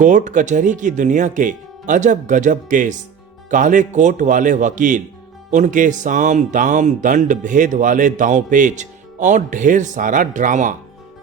Court कचहरी की दुनिया के अजब गजब केस, काले कोट वाले वकील, उनके साम दाम दंड भेद वाले दांव पेच और ढेर सारा ड्रामा।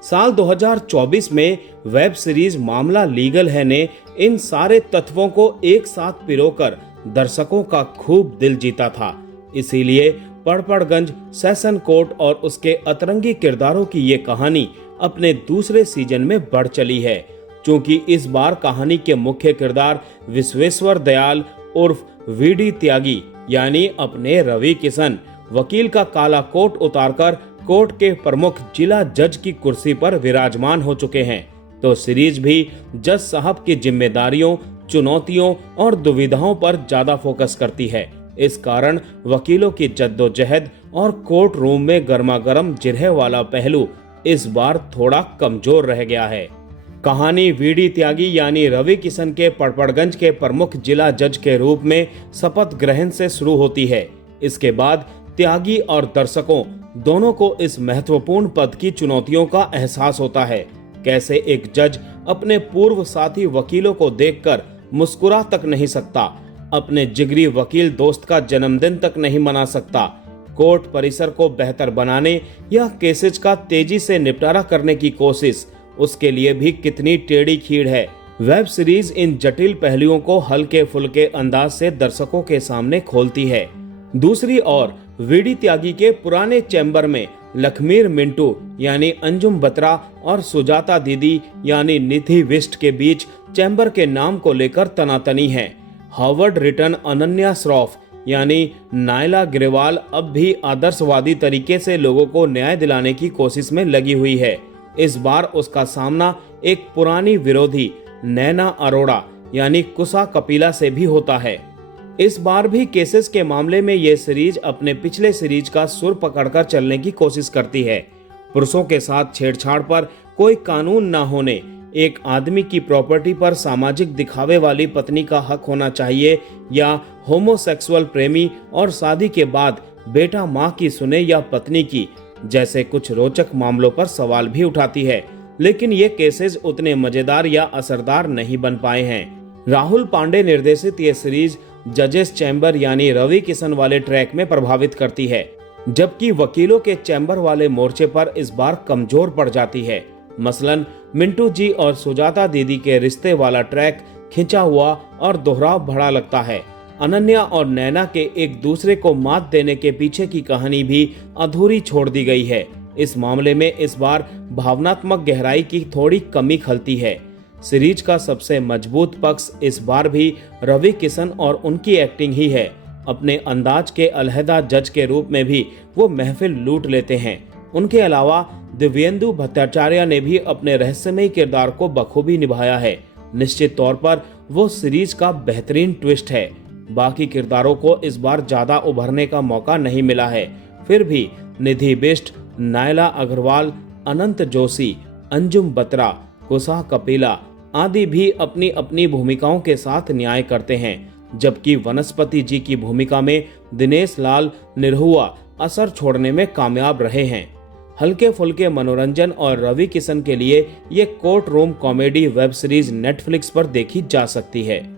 साल 2024 में वेब सीरीज मामला लीगल है ने इन सारे तत्वों को एक साथ पिरोकर दर्शकों का खूब दिल जीता था। इसीलिए पड़पड़गंज सेशन कोर्ट और उसके अतरंगी किरदारों की ये कहानी अपने दूसरे सीजन में बढ़ चली है। क्योंकि इस बार कहानी के मुख्य किरदार विश्वेश्वर दयाल उर्फ वीडी त्यागी यानी अपने रवि किशन वकील का काला कोट उतारकर कोर्ट के प्रमुख जिला जज की कुर्सी पर विराजमान हो चुके हैं, तो सीरीज भी जज साहब की जिम्मेदारियों, चुनौतियों और दुविधाओं पर ज्यादा फोकस करती है। इस कारण वकीलों की जद्दोजहद और कोर्ट रूम में गर्मागर्म जिरह वाला पहलू इस बार थोड़ा कमजोर रह गया है। कहानी वीडी त्यागी यानी रवि किशन के पड़पड़गंज के प्रमुख जिला जज के रूप में शपथ ग्रहण से शुरू होती है। इसके बाद त्यागी और दर्शकों दोनों को इस महत्वपूर्ण पद की चुनौतियों का एहसास होता है। कैसे एक जज अपने पूर्व साथी वकीलों को देखकर मुस्कुरा तक नहीं सकता, अपने जिगरी वकील दोस्त का जन्मदिन तक नहीं मना सकता, कोर्ट परिसर को बेहतर बनाने या केसेज का तेजी से निपटारा करने की कोशिश, उसके लिए भी कितनी टेढ़ी खीड़ है। वेब सीरीज इन जटिल पहलुओं को हल्के फुल्के अंदाज से दर्शकों के सामने खोलती है। दूसरी ओर वीडी त्यागी के पुराने चैम्बर में लखमीर मिंटू यानी अंजुम बत्रा और सुजाता दीदी यानी निधि विष्ट के बीच चैम्बर के नाम को लेकर तनातनी है। हार्वर्ड रिटर्न अनन्या श्रॉफ यानी नायला ग्रेवाल अब भी आदर्शवादी तरीके से लोगों को न्याय दिलाने की कोशिश में लगी हुई है। इस बार उसका सामना एक पुरानी विरोधी नैना अरोड़ा यानी कुसा कपिला से भी होता है। इस बार भी केसेस के मामले में ये सीरीज अपने पिछले सीरीज का सुर पकड़कर चलने की कोशिश करती है। पुरुषों के साथ छेड़छाड़ पर कोई कानून न होने, एक आदमी की प्रॉपर्टी पर सामाजिक दिखावे वाली पत्नी का हक होना चाहिए या होमोसेक्सुअल प्रेमी और शादी के बाद बेटा माँ की सुने या पत्नी की, जैसे कुछ रोचक मामलों पर सवाल भी उठाती है। लेकिन ये केसेस उतने मजेदार या असरदार नहीं बन पाए हैं। राहुल पांडे निर्देशित ये सीरीज जजेस चैम्बर यानी रवि किशन वाले ट्रैक में प्रभावित करती है, जबकि वकीलों के चैम्बर वाले मोर्चे पर इस बार कमजोर पड़ जाती है। मसलन मिंटू जी और सुजाता दीदी के रिश्ते वाला ट्रैक खिंचा हुआ और दोहराव भरा लगता है। अनन्या और नैना के एक दूसरे को मात देने के पीछे की कहानी भी अधूरी छोड़ दी गई है। इस मामले में इस बार भावनात्मक गहराई की थोड़ी कमी खलती है। सीरीज का सबसे मजबूत पक्ष इस बार भी रवि किशन और उनकी एक्टिंग ही है। अपने अंदाज के अलहदा जज के रूप में भी वो महफिल लूट लेते हैं। उनके अलावा दिव्येंदु भट्टाचार्य ने भी अपने रहस्यमयी किरदार को बखूबी निभाया है। निश्चित तौर पर वो सीरीज का बेहतरीन ट्विस्ट है। बाकी किरदारों को इस बार ज्यादा उभरने का मौका नहीं मिला है। फिर भी निधि बिष्ट, नायला अग्रवाल, अनंत जोशी, अंजुम बत्रा, कुसा कपिला आदि भी अपनी अपनी भूमिकाओं के साथ न्याय करते हैं, जबकि वनस्पति जी की भूमिका में दिनेश लाल निरहुआ असर छोड़ने में कामयाब रहे हैं। हल्के फुल्के मनोरंजन और रवि किशन के लिए ये court room comedy web series Netflix पर देखी जा सकती है।